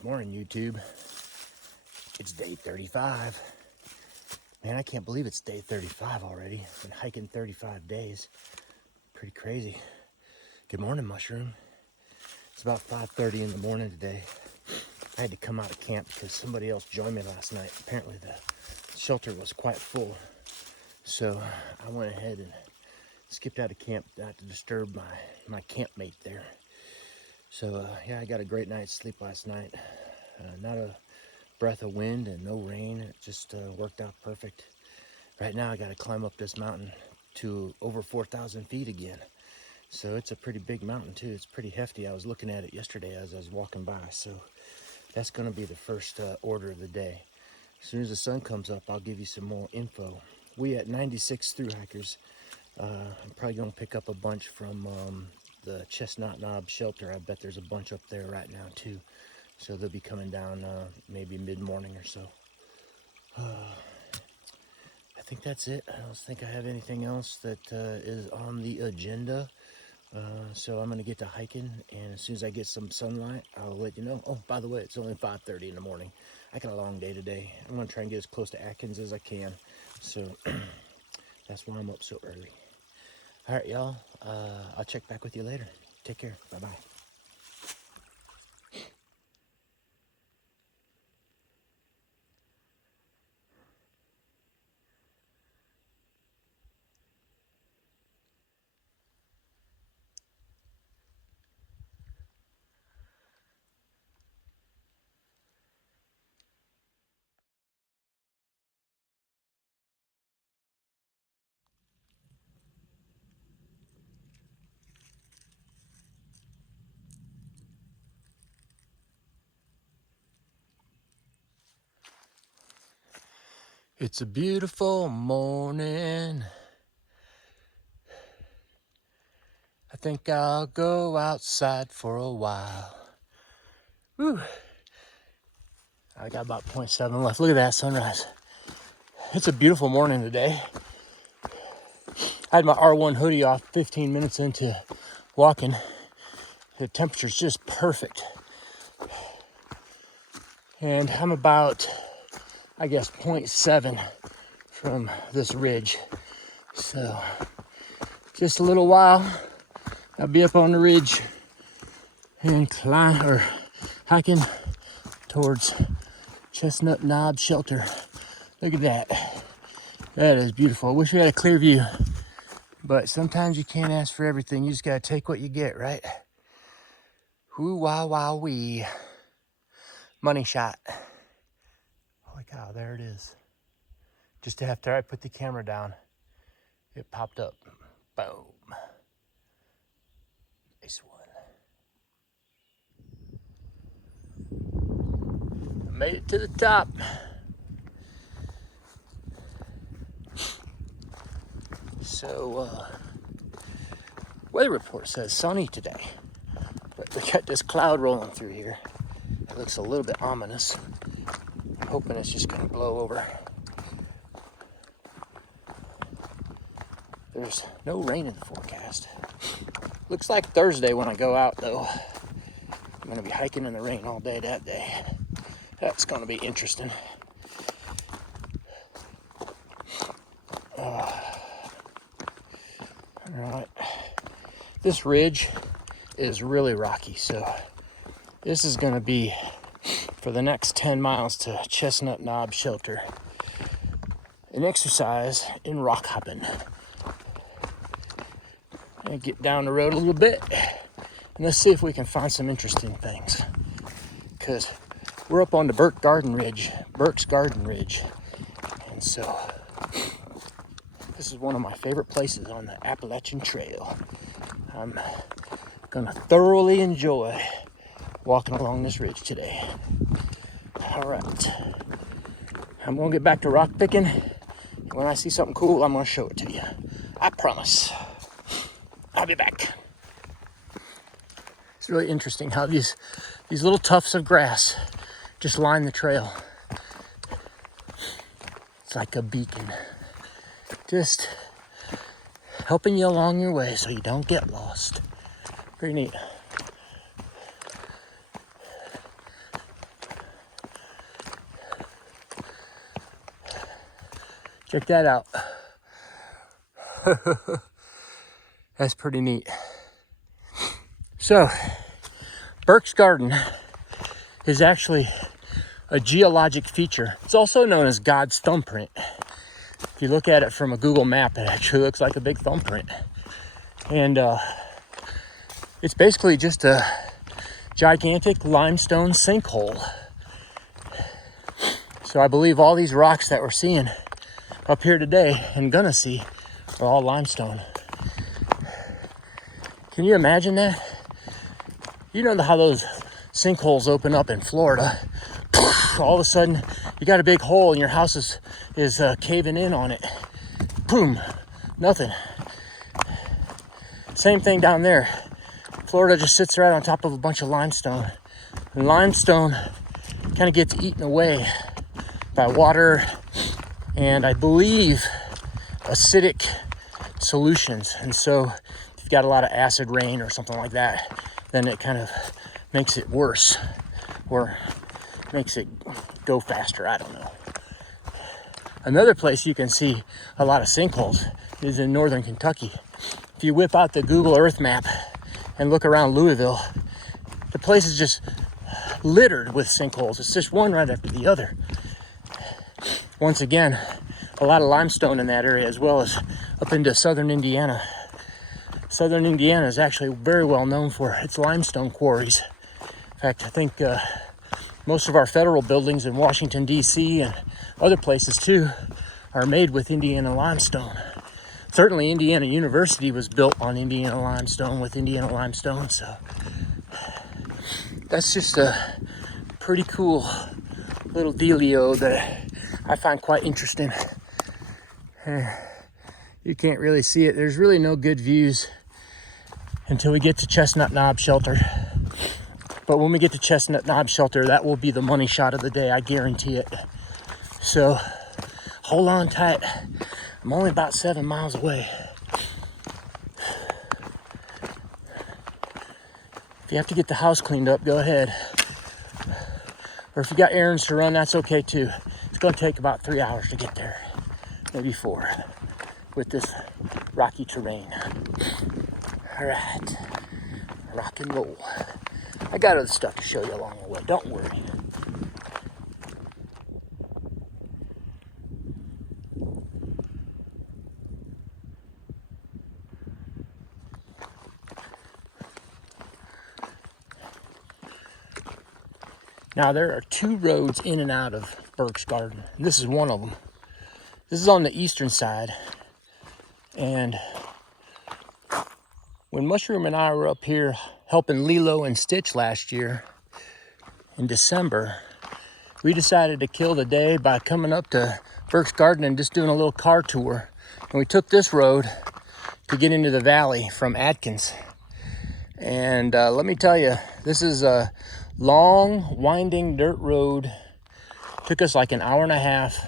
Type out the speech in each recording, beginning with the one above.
Good morning, YouTube. It's day 35. Man, I can't believe it's day 35 already. I've been hiking 35 days. Pretty crazy. Good morning, Mushroom. It's about 5:30 in the morning today. I had to come out of camp because somebody else joined me last night. Apparently the shelter was quite full. So I went ahead and skipped out of camp not to disturb my campmate there. So yeah, I got a great night's sleep last night. Not a breath of wind and no rain. It just worked out perfect. Right now I got to climb up this mountain to over 4,000 feet again. So it's a pretty big mountain too. It's pretty hefty. I was looking at it yesterday as I was walking by. So that's going to be the first order of the day. As soon as the sun comes up, I'll give you some more info. We at 96 through hikers. I'm probably going to pick up a bunch from the Chestnut Knob shelter. I bet there's a bunch up there right now too. So they'll be coming down maybe mid-morning or so. I think that's it. I don't think I have anything else that is on the agenda. So I'm going to get to hiking, and as soon as I get some sunlight, I'll let you know. Oh, by the way, it's only 5:30 in the morning. I got a long day today. I'm going to try and get as close to Atkins as I can. So that's why I'm up so early. All right, y'all. I'll check back with you later. Take care. Bye-bye. It's a beautiful morning. I think I'll go outside for a while. Whew. I got about 0.7 left. Look at that sunrise. It's a beautiful morning today. I had my R1 hoodie off 15 minutes into walking. The temperature's just perfect. And I'm about, I guess, 0.7 from this ridge. So just a little while, I'll be up on the ridge and hiking towards Chestnut Knob Shelter. Look at that. That is beautiful. I wish we had a clear view, but sometimes you can't ask for everything. You just gotta take what you get, right? Woo, wow, wow, wee. Money shot. Holy cow, there it is. Just after I put the camera down, it popped up. Boom. Nice one. I made it to the top. So, weather report says sunny today, but we got this cloud rolling through here. It looks a little bit ominous. I'm hoping it's just gonna blow over. There's no rain in the forecast. Looks like Thursday when I go out though. I'm gonna be hiking in the rain all day that day. That's gonna be interesting. All right. This ridge is really rocky, so this is gonna be for the next 10 miles to Chestnut Knob Shelter. An exercise in rock hopping. And get down the road a little bit, and let's see if we can find some interesting things. Because we're up on the Burke's Garden Ridge, and so this is one of my favorite places on the Appalachian Trail. I'm gonna thoroughly enjoy walking along this ridge today. All right, I'm gonna get back to rock picking. When I see something cool, I'm gonna show it to you. I promise. I'll be back. It's really interesting how these little tufts of grass just line the trail. It's like a beacon, just helping you along your way so you don't get lost. Pretty neat. Check that out. That's pretty neat. So, Burke's Garden is actually a geologic feature. It's also known as God's thumbprint. If you look at it from a Google map, it actually looks like a big thumbprint. And it's basically just a gigantic limestone sinkhole. So I believe all these rocks that we're seeing up here today and gonna see are all limestone. Can you imagine that? You know how those sinkholes open up in Florida? All of a sudden, you got a big hole and your house is caving in on it. Boom, nothing. Same thing down there. Florida just sits right on top of a bunch of limestone. And limestone kind of gets eaten away by water and I believe acidic solutions. And so if you've got a lot of acid rain or something like that, then it kind of makes it worse or makes it go faster. I don't know. Another place you can see a lot of sinkholes is in northern Kentucky. If you whip out the Google Earth map and look around Louisville, the place is just littered with sinkholes. It's just one right after the other. Once again, a lot of limestone in that area, as well as up into southern Indiana. Southern Indiana is actually very well known for its limestone quarries. In fact, I think most of our federal buildings in Washington, D.C. and other places too are made with Indiana limestone. Certainly Indiana University was built on Indiana limestone with Indiana limestone, so that's just a pretty cool little dealio that I find quite interesting. You can't really see it. There's really no good views until we get to Chestnut Knob Shelter. But when we get to Chestnut Knob Shelter, that will be the money shot of the day. I guarantee it. So hold on tight. I'm only about 7 miles away. If you have to get the house cleaned up, go ahead. Or if you got errands to run, that's okay too. It's going to take about 3 hours to get there. Maybe 4 with this rocky terrain. All right. Rock and roll. I got other stuff to show you along the way. Don't worry. Now, there are 2 roads in and out of Burke's Garden. And this is one of them. This is on the eastern side. And when Mushroom and I were up here helping Lilo and Stitch last year in December, we decided to kill the day by coming up to Burke's Garden and just doing a little car tour. And we took this road to get into the valley from Atkins. And let me tell you, this is a long, winding dirt road. Took us like an hour and a half.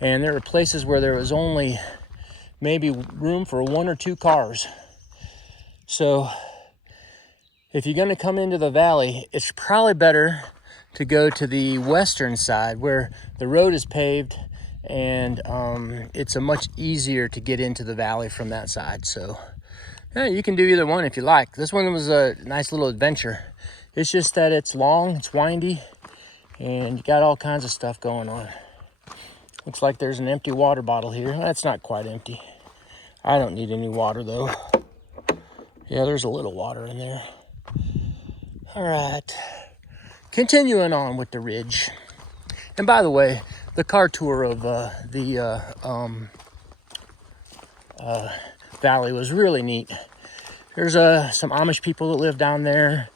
And there were places where there was only maybe room for 1 or 2 cars. So if you're going to come into the valley, it's probably better to go to the western side where the road is paved and it's a much easier to get into the valley from that side. So yeah, you can do either one if you like. This one was a nice little adventure. It's just that it's long, it's windy, and you got all kinds of stuff going on. Looks like there's an empty water bottle here. That's not quite empty. I don't need any water though. Yeah, there's a little water in there. All right, continuing on with the ridge. And by the way, the car tour of the valley was really neat. There's some Amish people that live down there,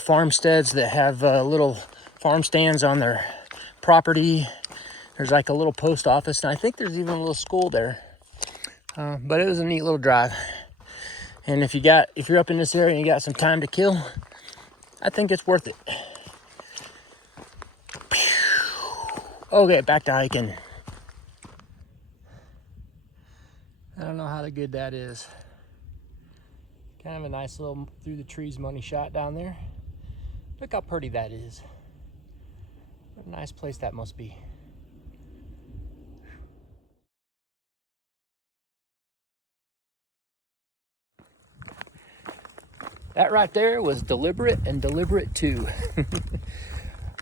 farmsteads that have little farm stands on their property. There's like a little post office, and I think there's even a little school there. But it was a neat little drive. And if you're up in this area and you got some time to kill, I think it's worth it. Okay, back to hiking. I don't know how good that is. Kind of a nice little through the trees money shot down there. Look how pretty that is. What a nice place that must be. That right there was deliberate and deliberate too.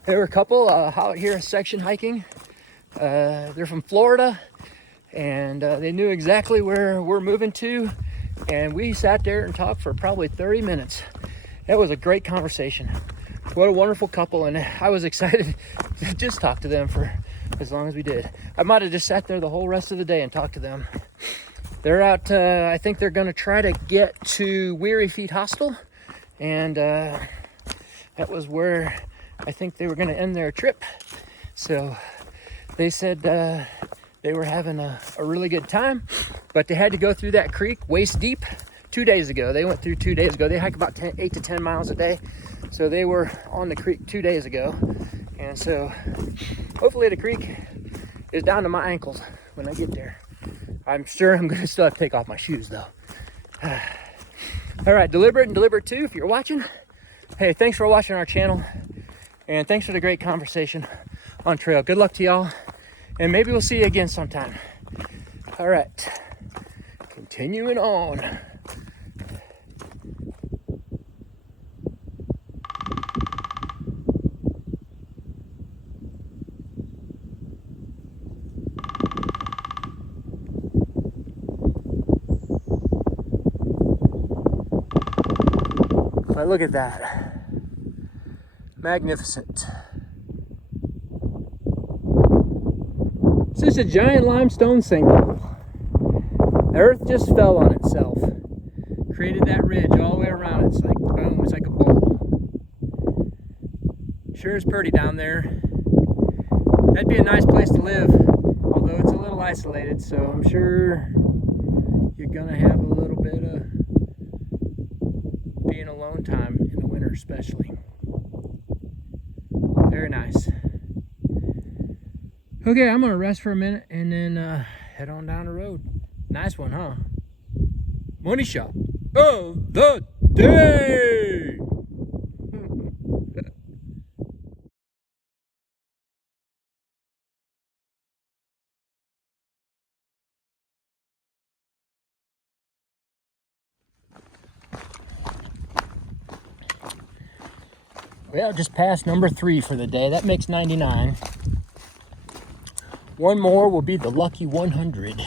There were a couple out here section hiking. They're from Florida, and they knew exactly where we're moving to. And we sat there and talked for probably 30 minutes. That was a great conversation. What a wonderful couple, and I was excited to just talk to them for as long as we did. I might have just sat there the whole rest of the day and talked to them. They're out, I think they're gonna try to get to Weary Feet Hostel, and that was where I think they were gonna end their trip. So they said they were having a really good time, but they had to go through that creek waist deep 2 days ago. They went through 2 days ago. They hike about 8 to 10 miles a day. So they were on the creek 2 days ago. And so hopefully the creek is down to my ankles when I get there. I'm sure I'm gonna still have to take off my shoes though. All right, Deliberate and Deliberate 2, if you're watching, hey, thanks for watching our channel. And thanks for the great conversation on trail. Good luck to y'all. And maybe we'll see you again sometime. All right, continuing on. But look at that. Magnificent. It's just a giant limestone sinkhole. The earth just fell on itself. Created that ridge all the way around. It's like boom, it's like a bowl. Sure is pretty down there. That'd be a nice place to live, although it's a little isolated, so I'm sure you're gonna have a little bit of being alone time in the winter especially. Very nice. Okay, I'm gonna rest for a minute and then head on down the road. Nice one, huh? Money shot of the day. Well, just passed number 3 for the day. That makes 99. One more will be the lucky 100.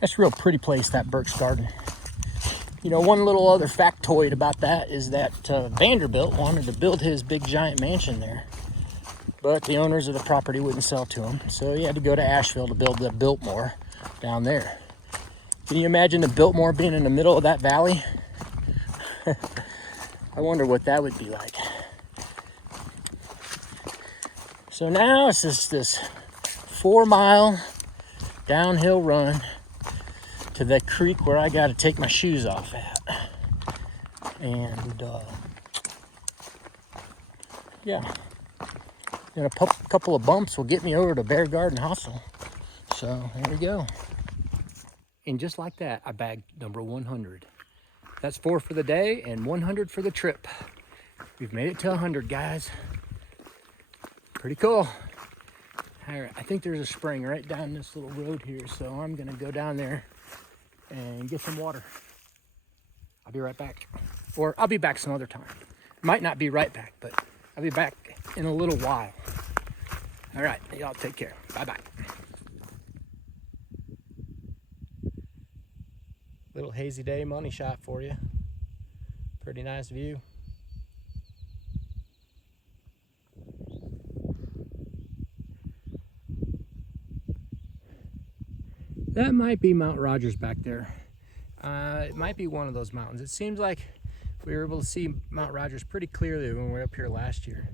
That's a real pretty place, that Burke's Garden. You know, one little other factoid about that is that Vanderbilt wanted to build his big giant mansion there, but the owners of the property wouldn't sell to him, so he had to go to Asheville to build the Biltmore down there. Can you imagine the Biltmore being in the middle of that valley? I wonder what that would be like. So now it's just this 4-mile downhill run to the creek where I got to take my shoes off at. And yeah, and a couple of bumps will get me over to Bear Garden Hostel. So there we go. And just like that, I bagged number 100. That's 4 for the day and 100 for the trip. We've made it to 100, guys. Pretty cool. All right, I think there's a spring right down this little road here, so I'm gonna go down there and get some water. I'll be right back. Or I'll be back some other time. Might not be right back, but I'll be back in a little while. All right, y'all take care. Bye-bye. Little hazy day money shot for you. Pretty nice view. That might be Mount Rogers back there. It might be one of those mountains. It seems like we were able to see Mount Rogers pretty clearly when we were up here last year.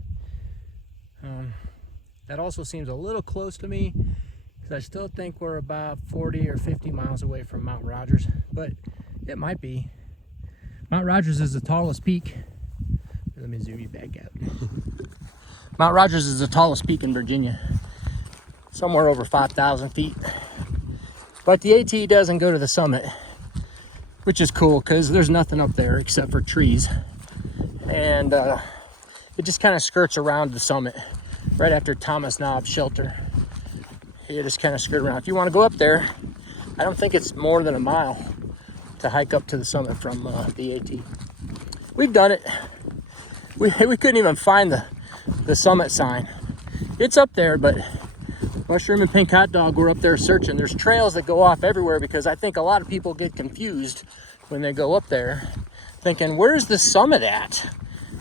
That also seems a little close to me because I still think we're about 40 or 50 miles away from Mount Rogers, but it might be. Mount Rogers is the tallest peak. Let me zoom you back out. Mount Rogers is the tallest peak in Virginia, somewhere over 5,000 feet. But the AT doesn't go to the summit, which is cool because there's nothing up there except for trees. And it just kind of skirts around the summit right after Thomas Knob Shelter. You just kind of skirt around. If you want to go up there, I don't think it's more than a mile. to hike up to the summit from the AT. We've done it. We couldn't even find the summit sign. It's up there, but Mushroom and Pink Hot Dog were up there searching. There's trails that go off everywhere because I think a lot of people get confused when they go up there thinking, where's the summit at?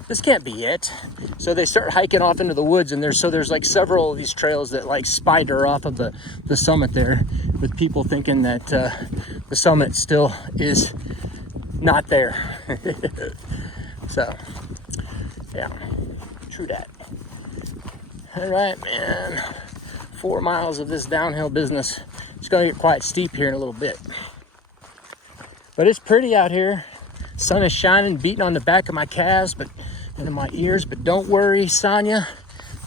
This can't be it. So they start hiking off into the woods, and there's like several of these trails that like spider off of the summit there, with people thinking that the summit still is not there. So yeah, true that. All right, man. 4 miles of this downhill business. It's gonna get quite steep here in a little bit, but it's pretty out here. Sun is shining, beating on the back of my calves, but into my ears. But don't worry, Sonia,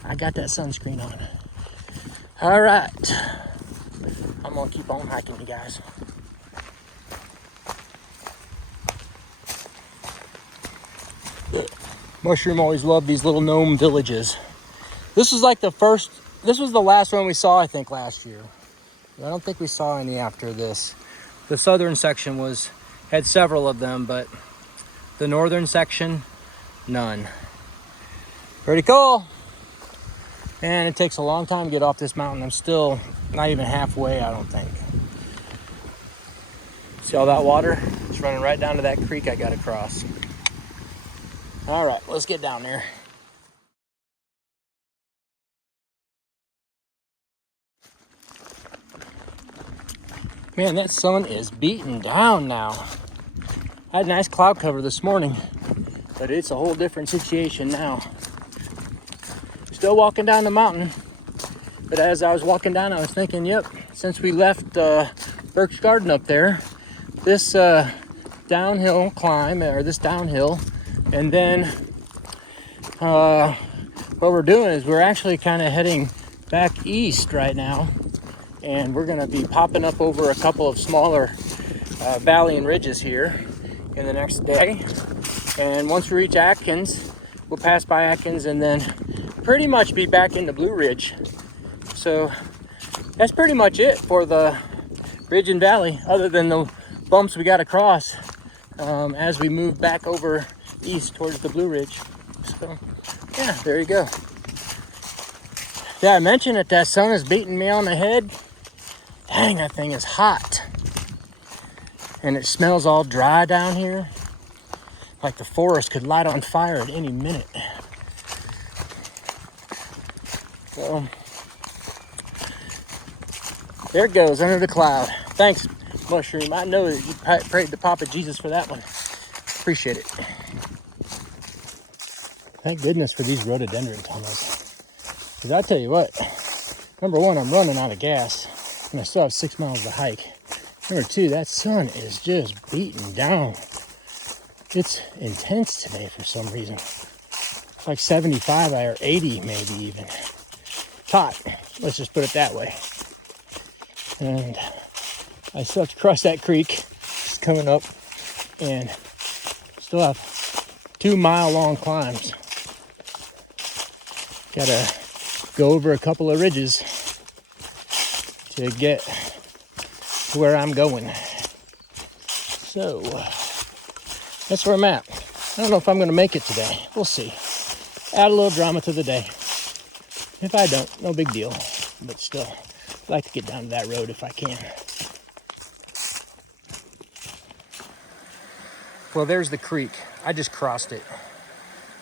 I got that sunscreen on. All right, I'm gonna keep on hiking, you guys. Mushroom always loved these little gnome villages. This was like this was the last one we saw, I think, last year. I don't think we saw any after this. The southern section had several of them, but the northern section, none. Pretty cool. And it takes a long time to get off this mountain. I'm still not even halfway, I don't think. See all that water? It's running right down to that creek I got to cross. All right, let's get down there. Man, that sun is beating down now. I had a nice cloud cover this morning, but it's a whole different situation now. Still walking down the mountain, but as I was walking down, I was thinking, yep, since we left Burke's garden up there, this downhill climb, or this downhill, and then what we're doing is we're actually kind of heading back east right now, and we're going to be popping up over a couple of smaller valley and ridges here in the next day. And once we reach Atkins, we'll pass by Atkins and then pretty much be back into Blue Ridge. So that's pretty much it for the Ridge and Valley, other than the bumps we got to cross as we move back over east towards the Blue Ridge. So yeah, there you go. Yeah, I mentioned that sun is beating me on the head. Dang, that thing is hot. And it smells all dry down here. Like the forest could light on fire at any minute. So, there it goes, under the cloud. Thanks, Mushroom. I know that you prayed to Papa Jesus for that one. Appreciate it. Thank goodness for these rhododendron tunnels. Because I tell you what, number one, I'm running out of gas. And I still have 6 miles to hike. Number two, that sun is just beating down. It's intense today for some reason. It's like 75 or 80 maybe even. It's hot, let's just put it that way. And I still have to cross that creek. It's coming up. And still have 2 mile long climbs. Gotta go over a couple of ridges to get to where I'm going. So that's where I'm at. I don't know if I'm gonna make it today. We'll see. Add a little drama to the day. If I don't, no big deal. But still, I'd like to get down to that road if I can. Well, there's the creek. I just crossed it.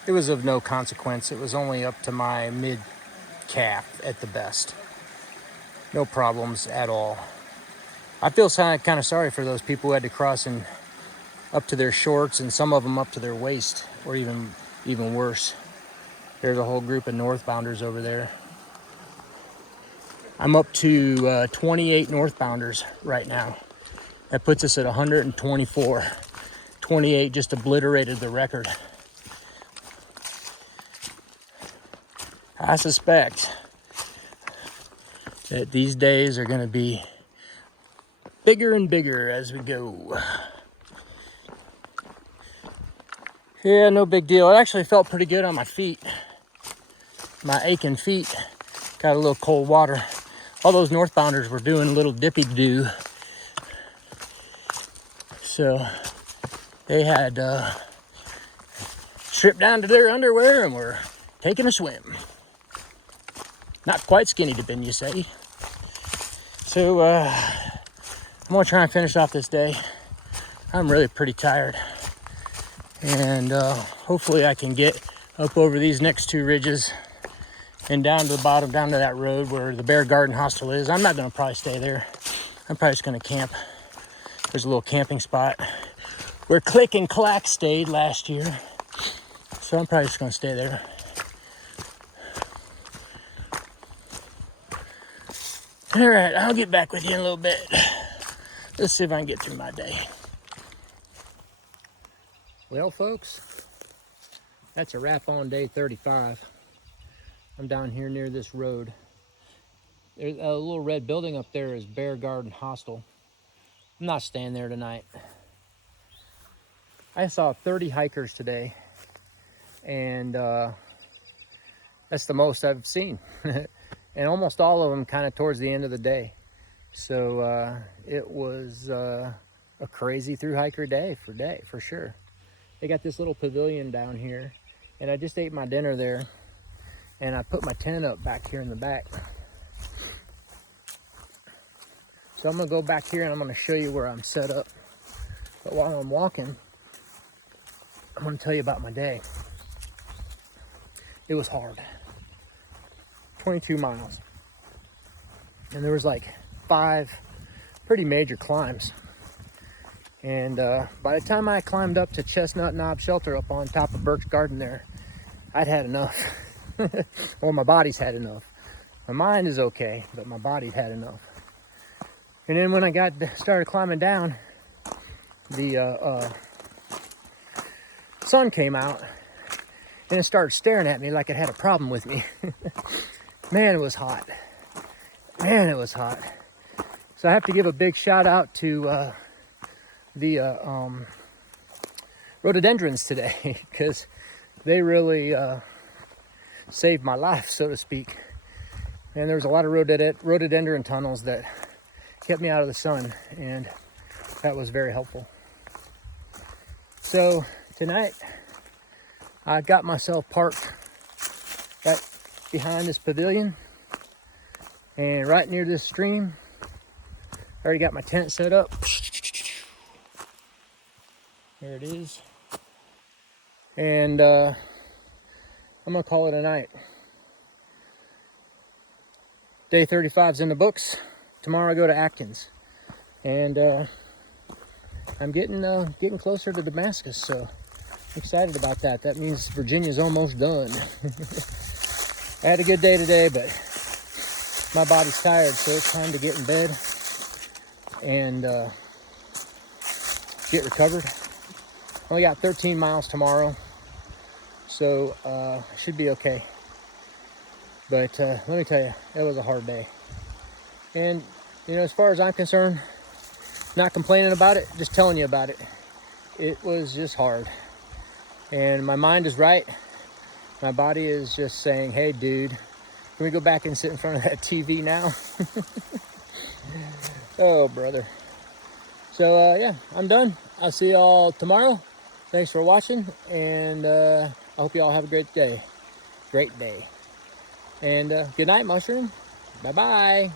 It was of no consequence. It was only up to my mid-calf at the best. No problems at all. I feel kind of sorry for those people who had to cross in up to their shorts, and some of them up to their waist, or even worse. There's a whole group of northbounders over there. I'm up to 28 northbounders right now. That puts us at 124. 28 just obliterated the record. I suspect that these days are going to be bigger and bigger as we go. Yeah, no big deal. It actually felt pretty good on my feet. My aching feet. Got a little cold water. All those northbounders were doing a little dippy-do. So they had stripped down to their underwear and were taking a swim. Not quite skinny dipping, you say. So I'm gonna try and finish off this day. I'm really pretty tired. And hopefully I can get up over these next two ridges and down to the bottom, down to that road where the Bear Garden Hostel is. I'm not gonna probably stay there. I'm probably just gonna camp. There's a little camping spot where Click and Clack stayed last year. So I'm probably just gonna stay there. All right, I'll get back with you in a little bit. Let's see if I can get through my day. Well, folks, that's a wrap on day 35. I'm down here near this road. There's a little red building up there is Bear Garden Hostel. I'm not staying there tonight. I saw 30 hikers today, and that's the most I've seen. And almost all of them kind of towards the end of the day. So it was a crazy through hiker day for sure. They got this little pavilion down here, and I just ate my dinner there, and I put my tent up back here in the back. So I'm gonna go back here and I'm gonna show you where I'm set up. But while I'm walking, I'm gonna tell you about my day. It was hard. 22 miles. And there was like 5 pretty major climbs. And by the time I climbed up to Chestnut Knob Shelter up on top of Burke's garden there, I'd had enough. Or my body's had enough. My mind is okay, but my body had enough. And then when I started climbing down, the sun came out and it started staring at me like it had a problem with me. Man, it was hot. Man, it was hot. So I have to give a big shout out to the rhododendrons today, because they really saved my life, so to speak. And there was a lot of rhododendron tunnels that kept me out of the sun, and that was very helpful. So tonight I got myself parked right behind this pavilion and right near this stream. I already got my tent set up. There it is. And I'm gonna call it a night. Day 35's in the books. Tomorrow I go to Atkins, and I'm getting closer to Damascus, so I'm excited about that. That means Virginia's almost done. I had a good day today, but my body's tired, so it's time to get in bed and get recovered. Only got 13 miles tomorrow, so should be okay. But let me tell you, it was a hard day. And, you know, as far as I'm concerned, not complaining about it, just telling you about it. It was just hard. And my mind is right. My body is just saying, hey, dude, can we go back and sit in front of that TV now? Oh, brother. So, yeah, I'm done. I'll see y'all tomorrow. Thanks for watching, and I hope you all have a great day. Great day. And good night, Mushroom. Bye-bye.